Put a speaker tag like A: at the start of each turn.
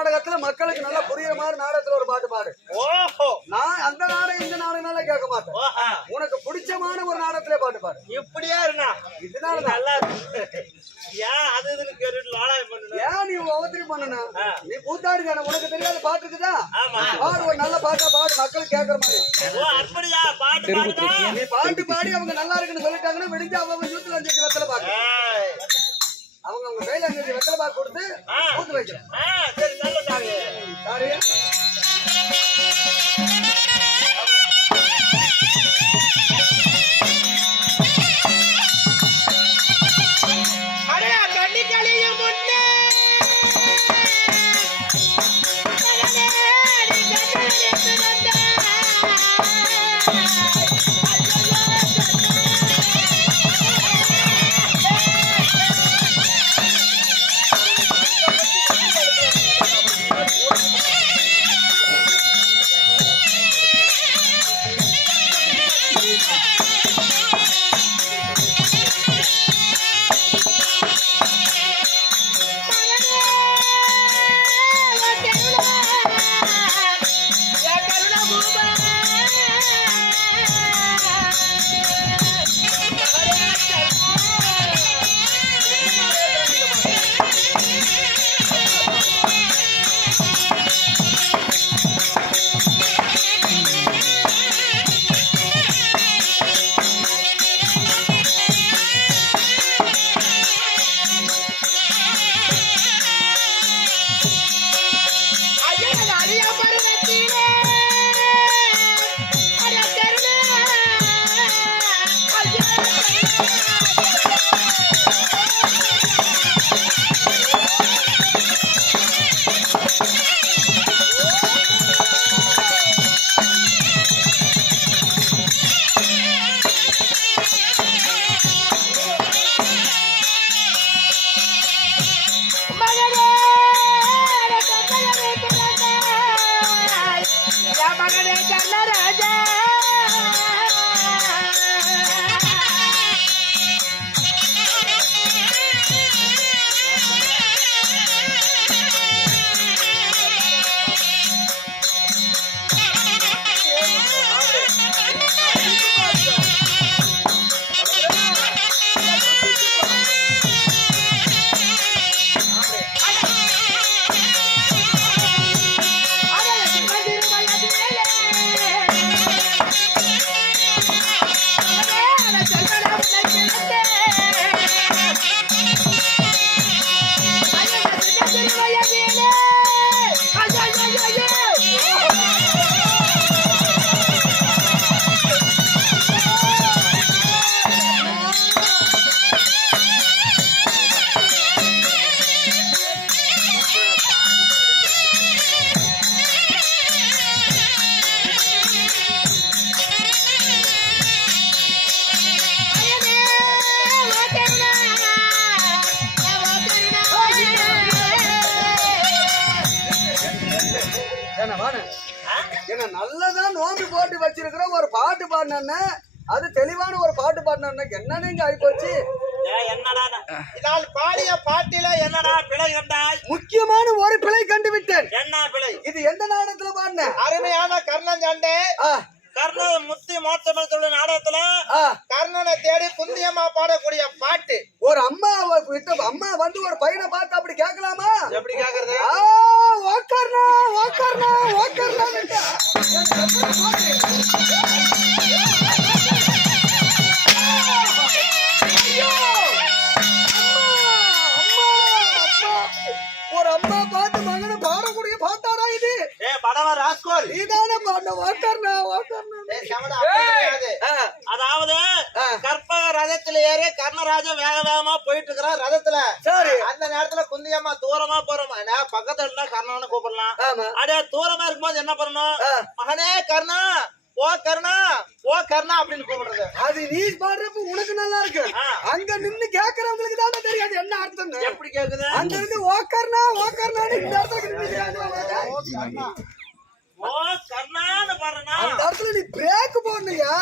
A: நாடகத்துல மக்களுக்கு நல்லா புரியுற மாதிரி நாடகத்துல ஒரு பாட்டு பாடு.
B: ஓஹோ.
A: நான் அந்த நாடகம் இந்த நாடகம்னால கேட்க மாட்டேன்.
B: ஓஹா.
A: உனக்கு பிடிச்சமான ஒரு நாடகத்திலே பாட்டு பாடு.
B: இப்படியா இருந்தா?
A: இதனாலதான்.
B: நல்லா இருக்கு. ஏன் அது இதுன்னு லாலாயம் பண்ணுன?
A: ஏன் நீ ஒவ்வொருத்தரி பண்ணணும் நீ கூத்தாடி தானே உனக்கு தெரியாத பாட்டு இருக்குதா?
B: ஆமா.
A: பாடு ஒரு நல்ல பாட்டா பாடு மக்களுக்கு கேட்கற மாதிரி.
B: அப்படியா பாட்டு
A: நீ பாட்டு பாடி அவங்க நல்லா இருக்குன்னு சொல்லிட்டாங்கன்னா விடிஞ்சு அவங்க நூத்துல அஞ்சு வெத்தலை பாக்கு அஞ்சு வெத்தலை பாக்கு கொடுத்து. ஊத்து வைக்கிறேன்.
B: ஆ, சரி நல்லதாங்க
A: சாரி
C: அடையா கண்ணி கழியும் முன்னே மகனே கண்ணராஜா
A: என்ன வாணு என்ன நல்லதா நோம்பி போட்டு வச்சிருக்கிற ஒரு பாட்டு பாடினேன்னு அது தெளிவான ஒரு பாட்டு பாடினேன்னு என்ன நீங்க ஆயிப்போச்சு
B: இதால் பாடிய பாட்டில என்னடா பிழை கண்டாய்?
A: முக்கியமான ஒரு பிழை கண்டு விட்டேன்
B: என்ன பிழை?
A: இது எந்த நாடகத்துல பாடின?
C: அருமையான கர்ணன் சண்டை
A: ஆ,
B: கர்ண முத்தி மோத்தமத்துல நாடகத்துல
A: ஆ,
C: கர்ணனை தேடி குந்தியம்மா பாடக்கூடிய பாட்டு.
A: ஒரு அம்மா அம்மா வந்து ஒரு பையனை பார்த்து அப்படி கேட்கலாமா?
C: எப்படி கேக்குறது
A: ஓக்கர்னா ஓக்கர்னா ஒரு அம்மா பார்த்து மகனை பாடக்கூடிய பாட்டாடா இது.
B: ஏ படவ ராஸ்கோல்?
A: நீதானே பாடின ஓக்கர்னா ஓக்கர்னா
B: அதாவது. கற்பக ரதத்துல ஏறி கர்ணராஜன் வேக வேகமா போயிட்டு இருக்கிறான் ரதத்துல.
A: சரி.
C: அந்த நேரத்துல குந்தியம்மா
B: தூரமா போறோம். பக்கத்துல இருந்தா கர்ணன்னு கூப்பிடலாம்.
A: ஆமா.
B: அடே தூரமா இருக்கும்போது என்ன பண்ணணும். மகனே கர்ணா! ஓ கர்ணா! ஓ கர்ணா! அப்படின்னு கூப்பிடுறது.
A: அது நீ பாடுறப்ப உனக்கு நல்லா இருக்கு. அங்க நின்னு கேக்குறவங்களுக்கு தான் தெரியாது. என்ன அர்த்தம்
B: எப்படி கேக்குது?
A: அங்க இருந்து ஓக்கர்னா ஓக்கர்னான்னு இந்த இடத்துல நின்னு கேக்குறவங்க.
B: ஓ கர்ணான்னு பாடுறா
A: அந்த இடத்துல நீ பிரேக் போடணுயா